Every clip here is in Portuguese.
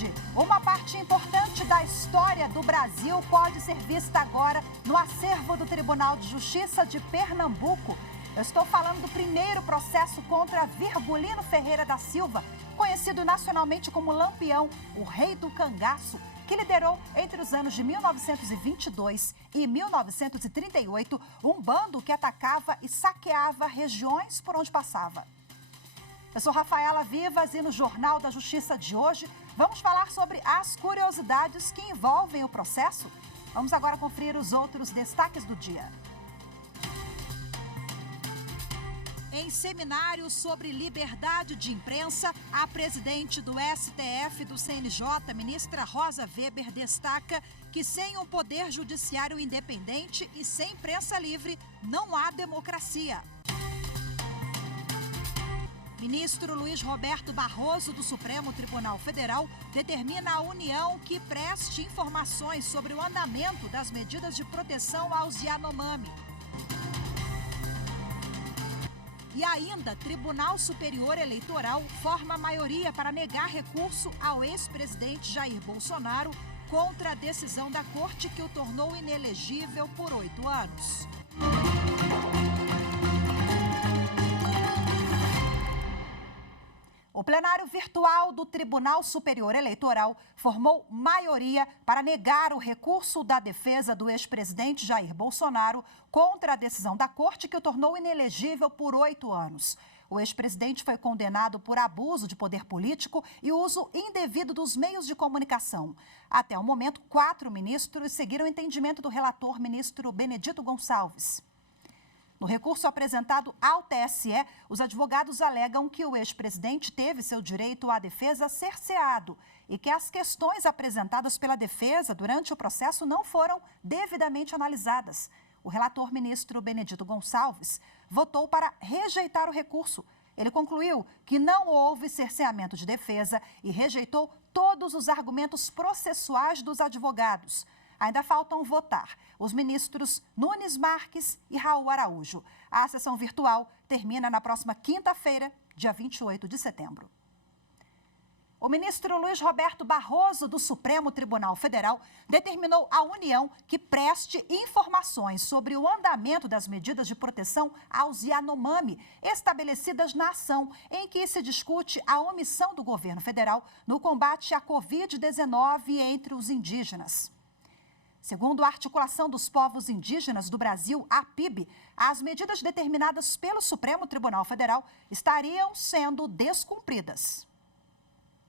tarde. Uma parte importante da história do Brasil pode ser vista agora no acervo do Tribunal de Justiça de Pernambuco. Eu estou falando do primeiro processo contra Virgulino Ferreira da Silva, conhecido nacionalmente como Lampião, o rei do cangaço, que liderou entre os anos de 1922 e 1938 um bando que atacava e saqueava regiões por onde passava. Eu sou Rafaela Vivas e no Jornal da Justiça de hoje vamos falar sobre as curiosidades que envolvem o processo. Vamos agora conferir os outros destaques do dia. Em seminário sobre liberdade de imprensa, a presidente do STF do CNJ, ministra Rosa Weber, destaca que sem um poder judiciário independente e sem imprensa livre, não há democracia. Ministro Luiz Roberto Barroso, do Supremo Tribunal Federal, determina à União que preste informações sobre o andamento das medidas de proteção aos Yanomami. E ainda, Tribunal Superior Eleitoral forma maioria para negar recurso ao ex-presidente Jair Bolsonaro contra a decisão da Corte que o tornou inelegível por 8 anos. O plenário virtual do Tribunal Superior Eleitoral formou maioria para negar o recurso da defesa do ex-presidente Jair Bolsonaro contra a decisão da Corte que o tornou inelegível por 8 anos. O ex-presidente foi condenado por abuso de poder político e uso indevido dos meios de comunicação. Até o momento, 4 ministros seguiram o entendimento do relator, ministro Benedito Gonçalves. No recurso apresentado ao TSE, os advogados alegam que o ex-presidente teve seu direito à defesa cerceado e que as questões apresentadas pela defesa durante o processo não foram devidamente analisadas. O relator, ministro Benedito Gonçalves, votou para rejeitar o recurso. Ele concluiu que não houve cerceamento de defesa e rejeitou todos os argumentos processuais dos advogados. Ainda faltam votar os ministros Nunes Marques e Raul Araújo. A sessão virtual termina na próxima quinta-feira, dia 28 de setembro. O ministro Luiz Roberto Barroso, do Supremo Tribunal Federal, determinou à União que preste informações sobre o andamento das medidas de proteção aos Yanomami, estabelecidas na ação em que se discute a omissão do governo federal no combate à Covid-19 entre os indígenas. Segundo a Articulação dos Povos Indígenas do Brasil, a APIB, as medidas determinadas pelo Supremo Tribunal Federal estariam sendo descumpridas.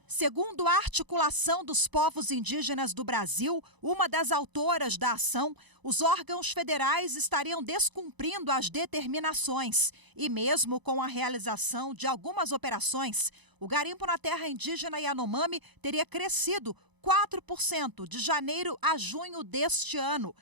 Segundo a Articulação dos Povos Indígenas do Brasil, uma das autoras da ação, os órgãos federais estariam descumprindo as determinações. E mesmo com a realização de algumas operações, o garimpo na terra indígena Yanomami teria crescido 4% de janeiro a junho deste ano.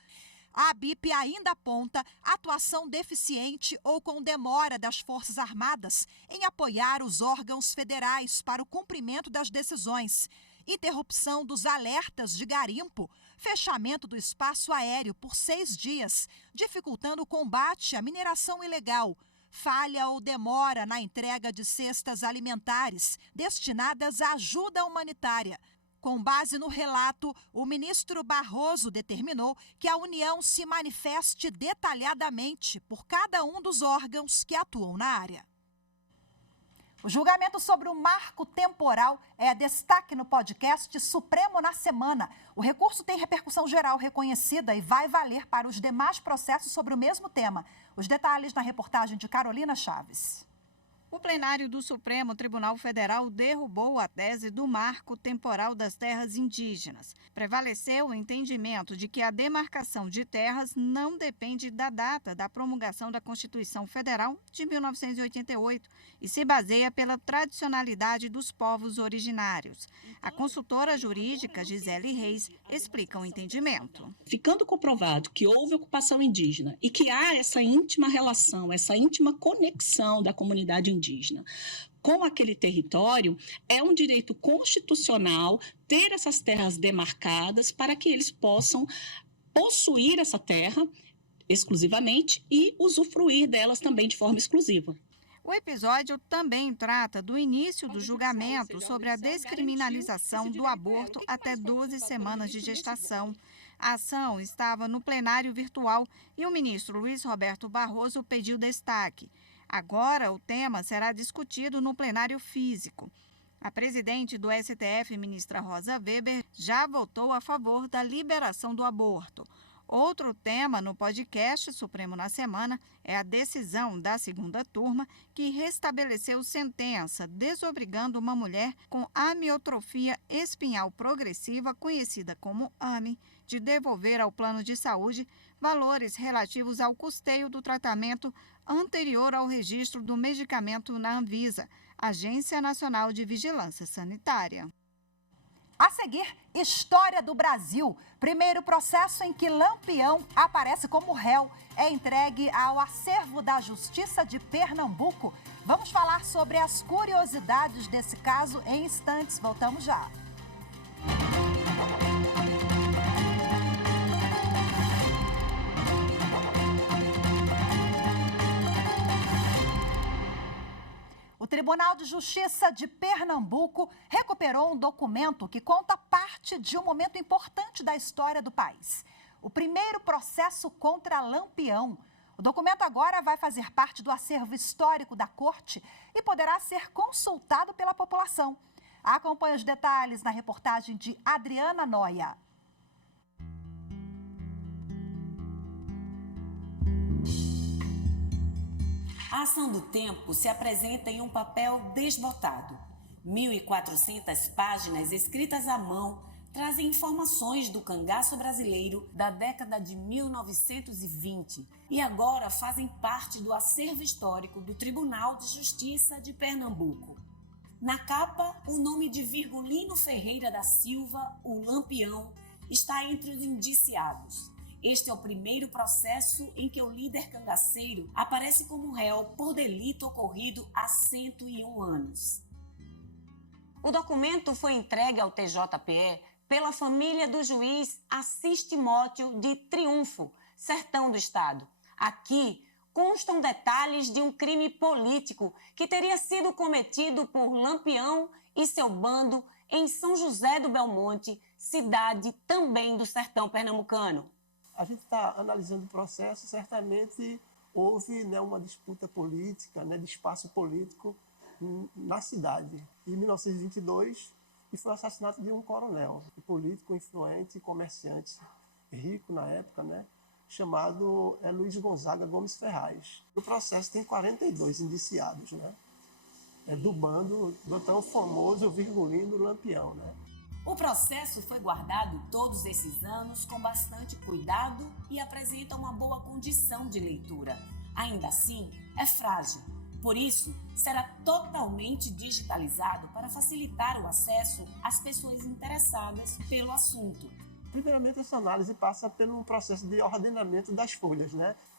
A ABIP ainda aponta atuação deficiente ou com demora das Forças Armadas em apoiar os órgãos federais para o cumprimento das decisões, interrupção dos alertas de garimpo, fechamento do espaço aéreo por 6 dias, dificultando o combate à mineração ilegal, falha ou demora na entrega de cestas alimentares destinadas à ajuda humanitária. Com base no relato, o ministro Barroso determinou que a União se manifeste detalhadamente por cada um dos órgãos que atuam na área. O julgamento sobre o marco temporal é destaque no podcast Supremo na Semana. O recurso tem repercussão geral reconhecida e vai valer para os demais processos sobre o mesmo tema. Os detalhes na reportagem de Carolina Chaves. O plenário do Supremo Tribunal Federal derrubou a tese do marco temporal das terras indígenas. Prevaleceu o entendimento de que a demarcação de terras não depende da data da promulgação da Constituição Federal de 1988 e se baseia pela tradicionalidade dos povos originários. A consultora jurídica Gisele Reis explica o entendimento. Ficando comprovado que houve ocupação indígena e que há essa íntima relação, essa íntima conexão da comunidade indígena com aquele território, é um direito constitucional ter essas terras demarcadas para que eles possam possuir essa terra exclusivamente e usufruir delas também de forma exclusiva. O episódio também trata do início do julgamento sobre a descriminalização do aborto até 12 semanas de gestação. A ação estava no plenário virtual e o ministro Luiz Roberto Barroso pediu destaque. Agora, o tema será discutido no plenário físico. A presidente do STF, ministra Rosa Weber, já votou a favor da liberação do aborto. Outro tema no podcast Supremo na Semana é a decisão da segunda turma que restabeleceu sentença desobrigando uma mulher com amiotrofia espinhal progressiva, conhecida como AME, de devolver ao plano de saúde valores relativos ao custeio do tratamento anterior ao registro do medicamento na Anvisa, Agência Nacional de Vigilância Sanitária. A seguir, história do Brasil. Primeiro processo em que Lampião aparece como réu é entregue ao acervo da Justiça de Pernambuco. Vamos falar sobre as curiosidades desse caso em instantes. Voltamos já. O Tribunal de Justiça de Pernambuco recuperou um documento que conta parte de um momento importante da história do país. O primeiro processo contra Lampião. O documento agora vai fazer parte do acervo histórico da Corte e poderá ser consultado pela população. Acompanhe os detalhes na reportagem de Adriana Noia. A ação do tempo se apresenta em um papel desbotado. 1.400 páginas escritas à mão trazem informações do cangaço brasileiro da década de 1920 e agora fazem parte do acervo histórico do Tribunal de Justiça de Pernambuco. Na capa, o nome de Virgulino Ferreira da Silva, o Lampião, está entre os indiciados. Este é o primeiro processo em que o líder cangaceiro aparece como réu por delito ocorrido há 101 anos. O documento foi entregue ao TJPE pela família do juiz Assis Timóteo de Triunfo, Sertão do Estado. Aqui constam detalhes de um crime político que teria sido cometido por Lampião e seu bando em São José do Belmonte, cidade também do sertão pernambucano. A gente está analisando o processo, certamente houve uma disputa política, de espaço político na cidade. Em 1922, e foi o assassinato de um coronel, um político influente, comerciante, rico na época, chamado Luiz Gonzaga Gomes Ferraz. O processo tem 42 indiciados, do bando do tão famoso Virgulino Lampião. O processo foi guardado todos esses anos com bastante cuidado e apresenta uma boa condição de leitura. Ainda assim, é frágil. Por isso, será totalmente digitalizado para facilitar o acesso às pessoas interessadas pelo assunto. Primeiramente, essa análise passa pelo processo de ordenamento das folhas,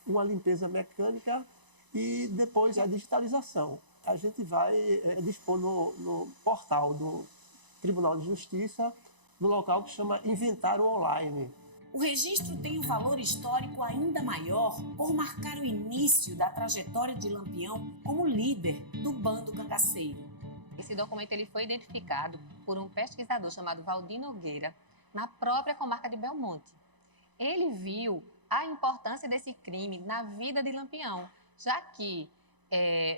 uma limpeza mecânica e depois a digitalização. A gente vai dispor no portal do Tribunal de Justiça, no local que chama Inventário Online. O registro tem um valor histórico ainda maior por marcar o início da trajetória de Lampião como líder do bando cangaceiro. Esse documento ele foi identificado por um pesquisador chamado Valdir Nogueira, na própria comarca de Belmonte. Ele viu a importância desse crime na vida de Lampião, já que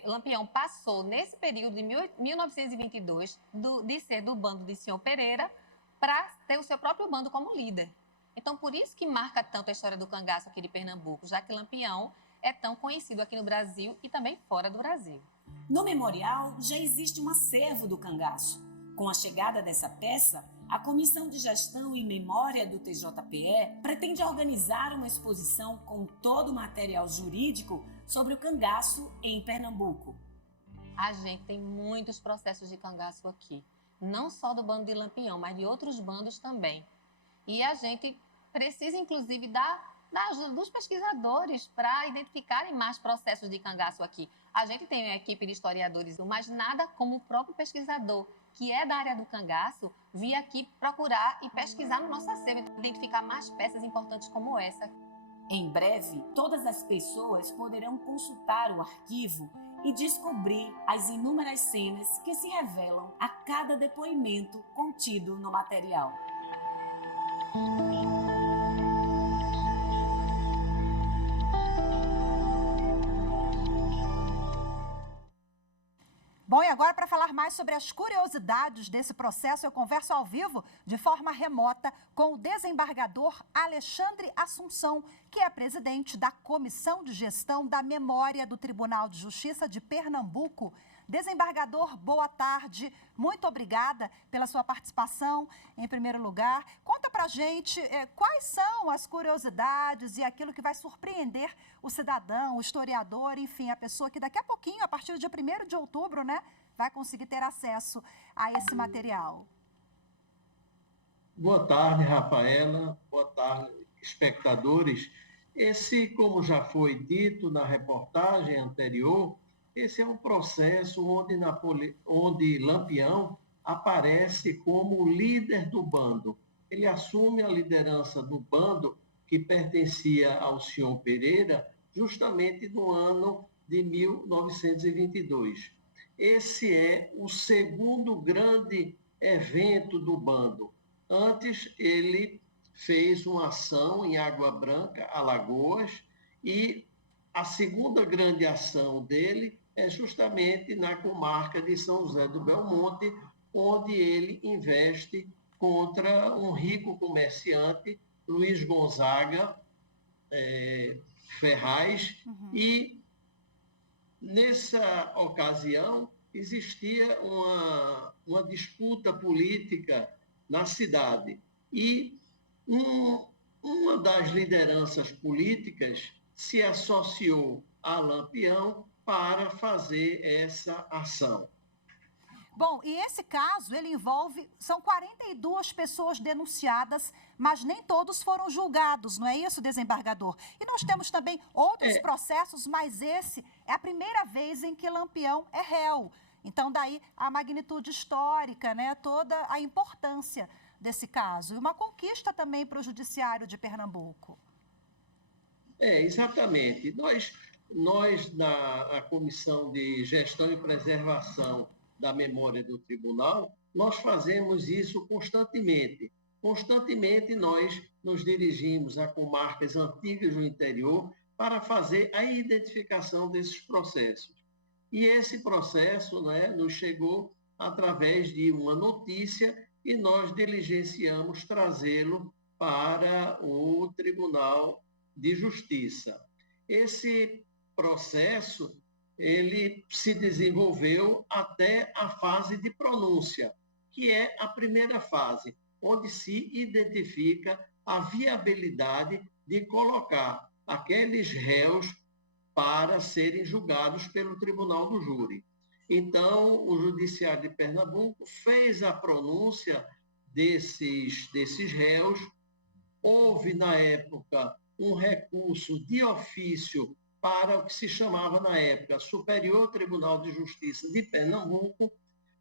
Lampião passou, nesse período de 1922, de ser do bando de Senhor Pereira para ter o seu próprio bando como líder. Então, por isso que marca tanto a história do cangaço aqui de Pernambuco, já que Lampião é tão conhecido aqui no Brasil e também fora do Brasil. No memorial já existe um acervo do cangaço. Com a chegada dessa peça, a Comissão de Gestão e Memória do TJPE pretende organizar uma exposição com todo o material jurídico sobre o cangaço em Pernambuco. A gente tem muitos processos de cangaço aqui, não só do bando de Lampião, mas de outros bandos também. E a gente precisa, inclusive, da ajuda dos pesquisadores para identificarem mais processos de cangaço aqui. A gente tem uma equipe de historiadores, mas nada como o próprio pesquisador, que é da área do cangaço, vir aqui procurar e pesquisar no nosso acervo, identificar mais peças importantes como essa. Em breve, todas as pessoas poderão consultar o arquivo e descobrir as inúmeras cenas que se revelam a cada depoimento contido no material. Bom, e agora, para falar mais sobre as curiosidades desse processo, eu converso ao vivo, de forma remota, com o desembargador Alexandre Assunção, que é presidente da Comissão de Gestão da Memória do Tribunal de Justiça de Pernambuco. Desembargador, boa tarde. Muito obrigada pela sua participação, em primeiro lugar. Conta pra gente quais são as curiosidades e aquilo que vai surpreender o cidadão, o historiador, enfim, a pessoa que daqui a pouquinho, a partir do dia 1º de outubro, né, vai conseguir ter acesso a esse material. Boa tarde, Rafaela. Boa tarde, espectadores. Esse, como já foi dito na reportagem anterior, esse é um processo onde Lampião aparece como líder do bando. Ele assume a liderança do bando que pertencia ao senhor Pereira justamente no ano de 1922. Esse é o segundo grande evento do bando. Antes, ele fez uma ação em Água Branca, Alagoas, e a segunda grande ação dele é justamente na comarca de São José do Belmonte, onde ele investe contra um rico comerciante, Luiz Gonzaga Ferraz, e nessa ocasião existia uma disputa política na cidade e uma das lideranças políticas se associou a Lampião para fazer essa ação. Bom, e esse caso, ele envolve, são 42 pessoas denunciadas, mas nem todos foram julgados, não é isso, desembargador? E nós temos também outros processos, mas esse é a primeira vez em que Lampião é réu. Então, daí a magnitude histórica, né, toda a importância desse caso. E uma conquista também para o Judiciário de Pernambuco. Exatamente. Nós, na Comissão de Gestão e Preservação da Memória do Tribunal, nós fazemos isso constantemente. Constantemente nós nos dirigimos a comarcas antigas do interior para fazer a identificação desses processos. E esse processo, né, nos chegou através de uma notícia e nós diligenciamos trazê-lo para o Tribunal de Justiça. Esse processo, ele se desenvolveu até a fase de pronúncia, que é a primeira fase, onde se identifica a viabilidade de colocar aqueles réus para serem julgados pelo Tribunal do Júri. Então, o Judiciário de Pernambuco fez a pronúncia desses réus. Houve, na época, um recurso de ofício para o que se chamava, na época, Superior Tribunal de Justiça de Pernambuco.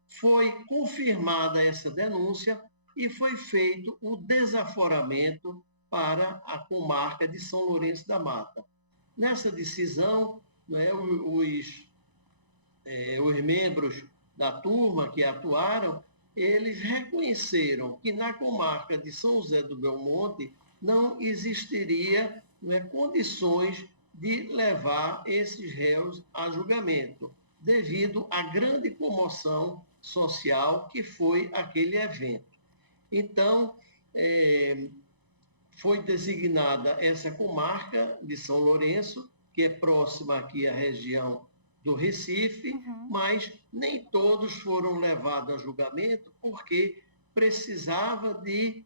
Foi confirmada essa denúncia e foi feito o desaforamento para a comarca de São Lourenço da Mata. Nessa decisão, né, os membros da turma que atuaram, eles reconheceram que na comarca de São José do Belmonte não existiria, né, condições de levar esses réus a julgamento, devido à grande comoção social que foi aquele evento. Então, foi designada essa comarca de São Lourenço, que é próxima aqui à região do Recife, mas nem todos foram levados a julgamento, porque precisava de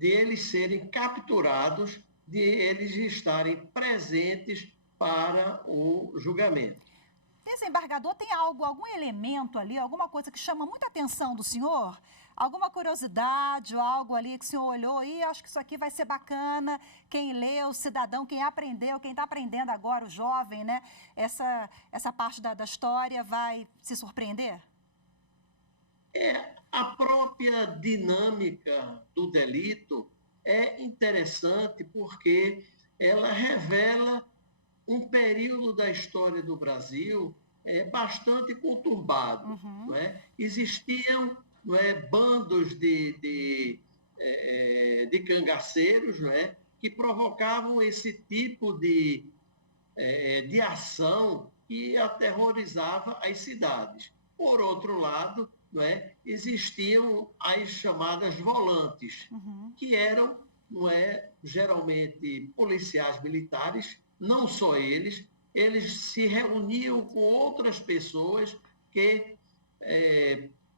eles serem capturados, de eles estarem presentes para o julgamento. Desembargador, tem algum elemento ali, alguma coisa que chama muita atenção do senhor? Alguma curiosidade ou algo ali que o senhor olhou e acho que isso aqui vai ser bacana, quem lê, o cidadão, quem aprendeu, quem está aprendendo agora, o jovem, né? Essa parte da história vai se surpreender? A própria dinâmica do delito é interessante porque ela revela um período da história do Brasil bastante conturbado. Não é? Existiam bandos de cangaceiros, não é? Que provocavam esse tipo de ação que aterrorizava as cidades. Por outro lado, não é? Existiam as chamadas volantes, que eram geralmente policiais militares, não só eles se reuniam com outras pessoas que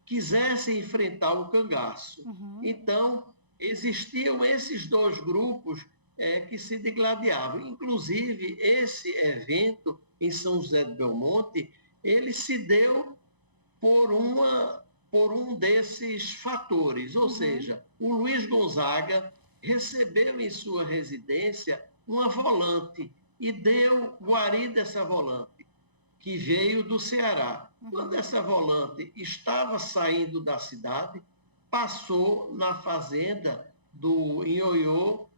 quisessem enfrentar o cangaço. Então, existiam esses dois grupos que se degladiavam. Inclusive, esse evento em São José do Belmonte, ele se deu por um desses fatores, ou seja, o Luiz Gonzaga recebeu em sua residência uma volante e deu guarida dessa volante, que veio do Ceará. Quando essa volante estava saindo da cidade, passou na fazenda do Ioiô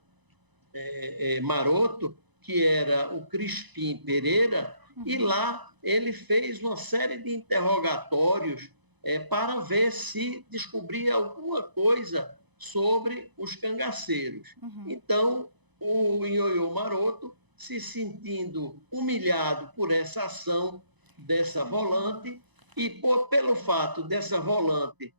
Maroto, que era o Crispim Pereira, e lá ele fez uma série de interrogatórios para ver se descobria alguma coisa sobre os cangaceiros. Então, o Ioiô Maroto, se sentindo humilhado por essa ação dessa volante, e pelo fato dessa volante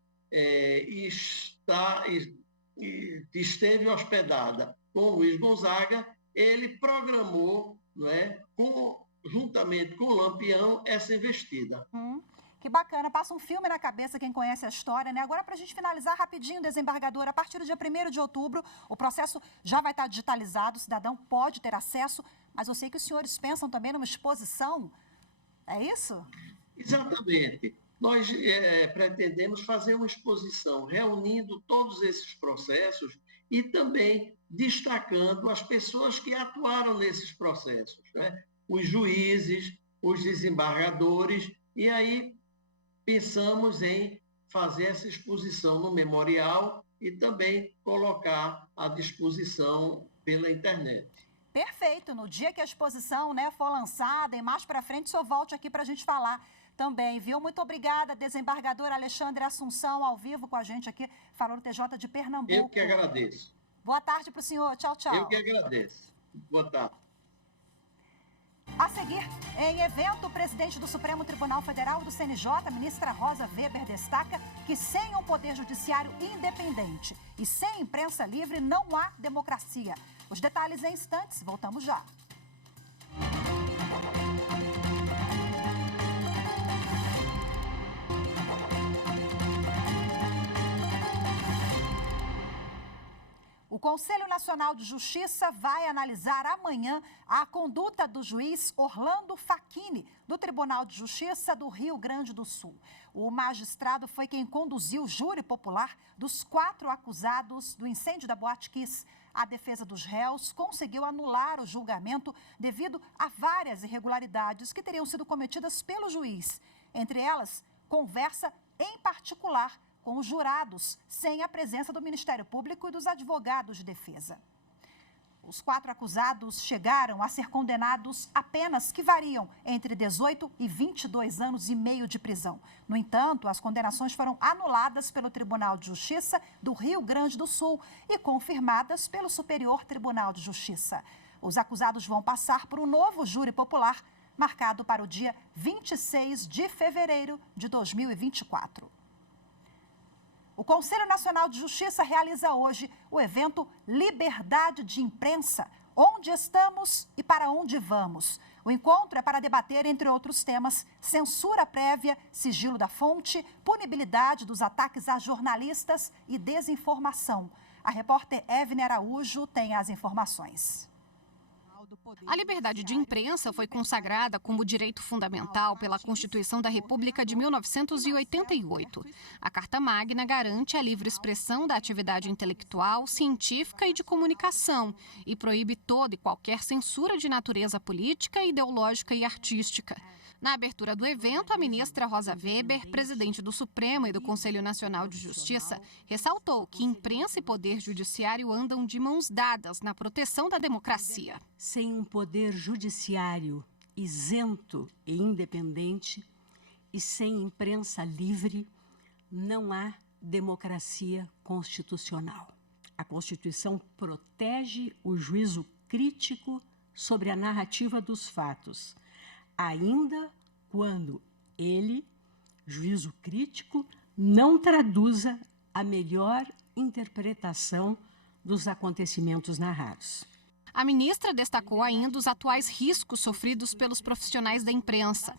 esteve hospedada com o Luiz Gonzaga, ele programou, juntamente com o Lampião, essa investida. Que bacana, passa um filme na cabeça quem conhece a história, né? Agora, para a gente finalizar rapidinho, desembargador, a partir do dia 1º de outubro, o processo já vai estar digitalizado, o cidadão pode ter acesso, mas eu sei que os senhores pensam também numa exposição, é isso? Exatamente. Nós pretendemos fazer uma exposição reunindo todos esses processos e também destacando as pessoas que atuaram nesses processos, né? Os juízes, os desembargadores, e aí pensamos em fazer essa exposição no memorial e também colocar à disposição pela internet. Perfeito. No dia que a exposição for lançada e mais para frente, o senhor volte aqui para a gente falar também, viu? Muito obrigada, desembargador Alexandre Assunção, ao vivo com a gente aqui, falando TJ de Pernambuco. Eu que agradeço. Boa tarde para o senhor. Tchau, tchau. Eu que agradeço. Boa tarde. A seguir, em evento, o presidente do Supremo Tribunal Federal do CNJ, a ministra Rosa Weber, destaca que sem um poder judiciário independente e sem imprensa livre não há democracia. Os detalhes em instantes, voltamos já. O Conselho Nacional de Justiça vai analisar amanhã a conduta do juiz Orlando Facchini, do Tribunal de Justiça do Rio Grande do Sul. O magistrado foi quem conduziu o júri popular dos 4 acusados do incêndio da Boate Kiss. A defesa dos réus conseguiu anular o julgamento devido a várias irregularidades que teriam sido cometidas pelo juiz. Entre elas, conversa em particular com os jurados, sem a presença do Ministério Público e dos advogados de defesa. Os 4 acusados chegaram a ser condenados a penas que variam entre 18 e 22 anos e meio de prisão. No entanto, as condenações foram anuladas pelo Tribunal de Justiça do Rio Grande do Sul e confirmadas pelo Superior Tribunal de Justiça. Os acusados vão passar por um novo júri popular, marcado para o dia 26 de fevereiro de 2024. O Conselho Nacional de Justiça realiza hoje o evento Liberdade de Imprensa, onde estamos e para onde vamos. O encontro é para debater, entre outros temas, censura prévia, sigilo da fonte, punibilidade dos ataques a jornalistas e desinformação. A repórter Evne Araújo tem as informações. A liberdade de imprensa foi consagrada como direito fundamental pela Constituição da República de 1988. A Carta Magna garante a livre expressão da atividade intelectual, científica e de comunicação e proíbe toda e qualquer censura de natureza política, ideológica e artística. Na abertura do evento, a ministra Rosa Weber, presidente do Supremo e do Conselho Nacional de Justiça, ressaltou que imprensa e poder judiciário andam de mãos dadas na proteção da democracia. sem um poder judiciário isento e independente e sem imprensa livre, não há democracia constitucional. A Constituição protege o juízo crítico sobre a narrativa dos fatos, ainda quando ele, juízo crítico, não traduza a melhor interpretação dos acontecimentos narrados. A ministra destacou ainda os atuais riscos sofridos pelos profissionais da imprensa.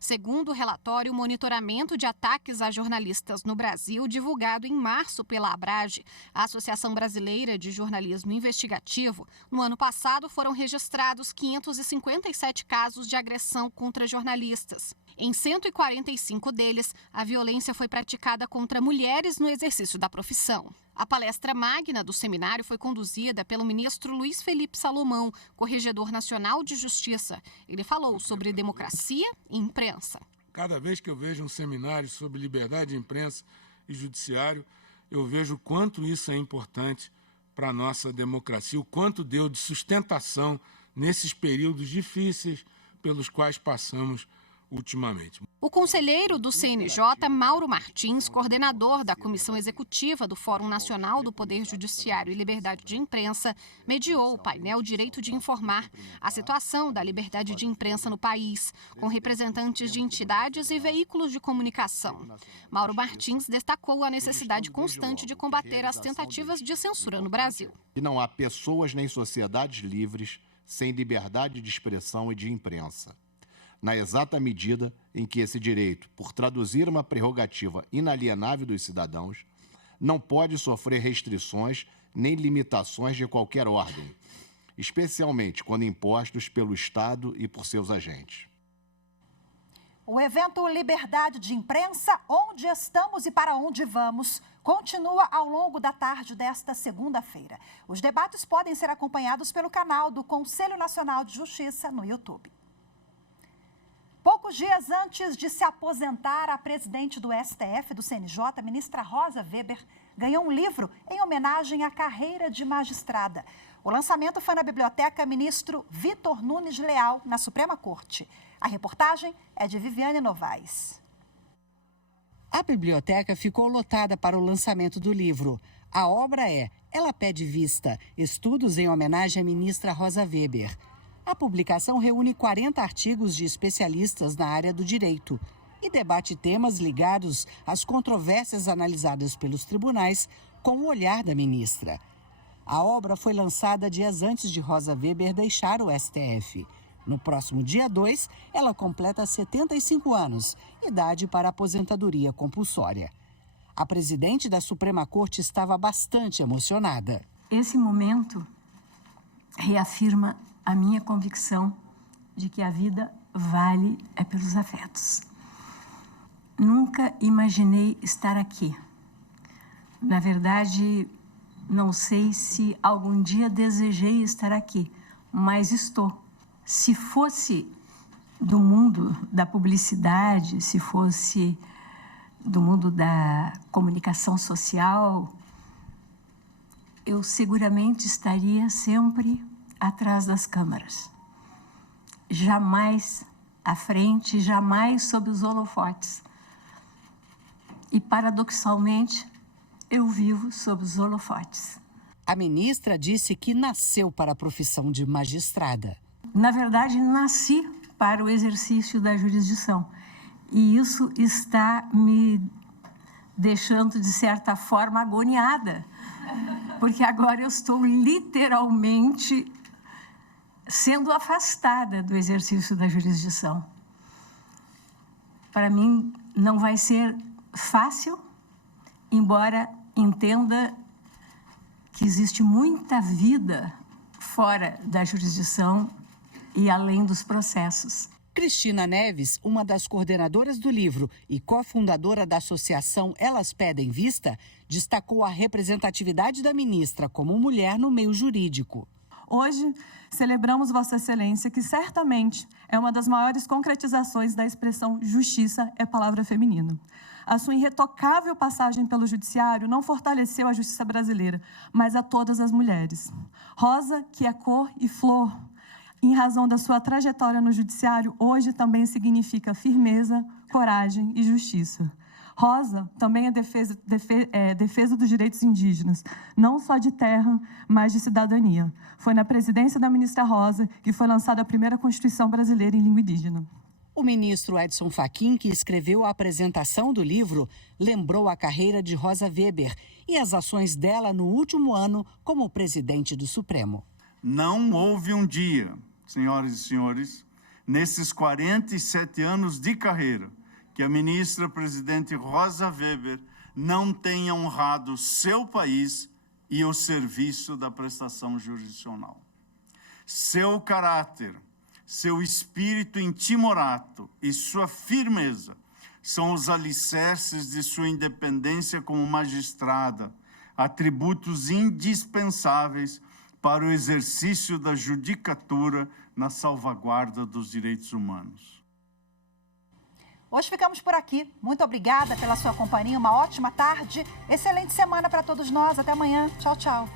Segundo o relatório Monitoramento de Ataques a Jornalistas no Brasil, divulgado em março pela Abrage, a Associação Brasileira de Jornalismo Investigativo, no ano passado foram registrados 557 casos de agressão contra jornalistas. Em 145 deles, a violência foi praticada contra mulheres no exercício da profissão. A palestra magna do seminário foi conduzida pelo ministro Luiz Felipe Salomão, corregedor nacional de Justiça. Ele falou sobre democracia e imprensa. Cada vez que eu vejo um seminário sobre liberdade de imprensa e judiciário, eu vejo o quanto isso é importante para a nossa democracia, o quanto deu de sustentação nesses períodos difíceis pelos quais passamos ultimamente. O conselheiro do CNJ, Mauro Martins, coordenador da Comissão Executiva do Fórum Nacional do Poder Judiciário e Liberdade de Imprensa, mediou o painel Direito de Informar, a situação da liberdade de imprensa no país, com representantes de entidades e veículos de comunicação. Mauro Martins destacou a necessidade constante de combater as tentativas de censura no Brasil. E não há pessoas nem sociedades livres sem liberdade de expressão e de imprensa. Na exata medida em que esse direito, por traduzir uma prerrogativa inalienável dos cidadãos, não pode sofrer restrições nem limitações de qualquer ordem, especialmente quando impostos pelo Estado e por seus agentes. O evento Liberdade de Imprensa, Onde Estamos e Para Onde Vamos, continua ao longo da tarde desta segunda-feira. Os debates podem ser acompanhados pelo canal do Conselho Nacional de Justiça no YouTube. Poucos dias antes de se aposentar, a presidente do STF, do CNJ, a ministra Rosa Weber, ganhou um livro em homenagem à carreira de magistrada. O lançamento foi na Biblioteca Ministro Vitor Nunes Leal, na Suprema Corte. A reportagem é de Viviane Novaes. A biblioteca ficou lotada para o lançamento do livro. A obra é Ela Pede Vista, estudos em homenagem à ministra Rosa Weber. A publicação reúne 40 artigos de especialistas na área do direito e debate temas ligados às controvérsias analisadas pelos tribunais com o olhar da ministra. A obra foi lançada dias antes de Rosa Weber deixar o STF. No próximo dia 2, ela completa 75 anos, idade para aposentadoria compulsória. A presidente da Suprema Corte estava bastante emocionada. Esse momento reafirma a minha convicção de que a vida vale pelos afetos. Nunca imaginei estar aqui. Na verdade, não sei se algum dia desejei estar aqui, mas estou. Se fosse do mundo da publicidade, se fosse do mundo da comunicação social, eu seguramente estaria sempre atrás das câmaras. Jamais à frente, jamais sob os holofotes. E, paradoxalmente, eu vivo sob os holofotes. A ministra disse que nasceu para a profissão de magistrada. Na verdade, nasci para o exercício da jurisdição. E isso está me deixando, de certa forma, agoniada. Porque agora eu estou literalmente sendo afastada do exercício da jurisdição. Para mim, não vai ser fácil, embora entenda que existe muita vida fora da jurisdição e além dos processos. Cristina Neves, uma das coordenadoras do livro e cofundadora da associação Elas Pedem Vista, destacou a representatividade da ministra como mulher no meio jurídico. Hoje, celebramos Vossa Excelência, que certamente é uma das maiores concretizações da expressão justiça é palavra feminina. A sua irretocável passagem pelo judiciário não fortaleceu a justiça brasileira, mas a todas as mulheres. Rosa, que é cor e flor, em razão da sua trajetória no judiciário, hoje também significa firmeza, coragem e justiça. Rosa também é defesa dos direitos indígenas, não só de terra, mas de cidadania. Foi na presidência da ministra Rosa que foi lançada a primeira Constituição brasileira em língua indígena. O ministro Edson Fachin, que escreveu a apresentação do livro, lembrou a carreira de Rosa Weber e as ações dela no último ano como presidente do Supremo. Não houve um dia, senhoras e senhores, nesses 47 anos de carreira, que a ministra presidente Rosa Weber não tenha honrado seu país e o serviço da prestação jurisdicional. Seu caráter, seu espírito intimorato e sua firmeza são os alicerces de sua independência como magistrada, atributos indispensáveis para o exercício da judicatura na salvaguarda dos direitos humanos. Hoje ficamos por aqui. Muito obrigada pela sua companhia. Uma ótima tarde. Excelente semana para todos nós. Até amanhã. Tchau, tchau.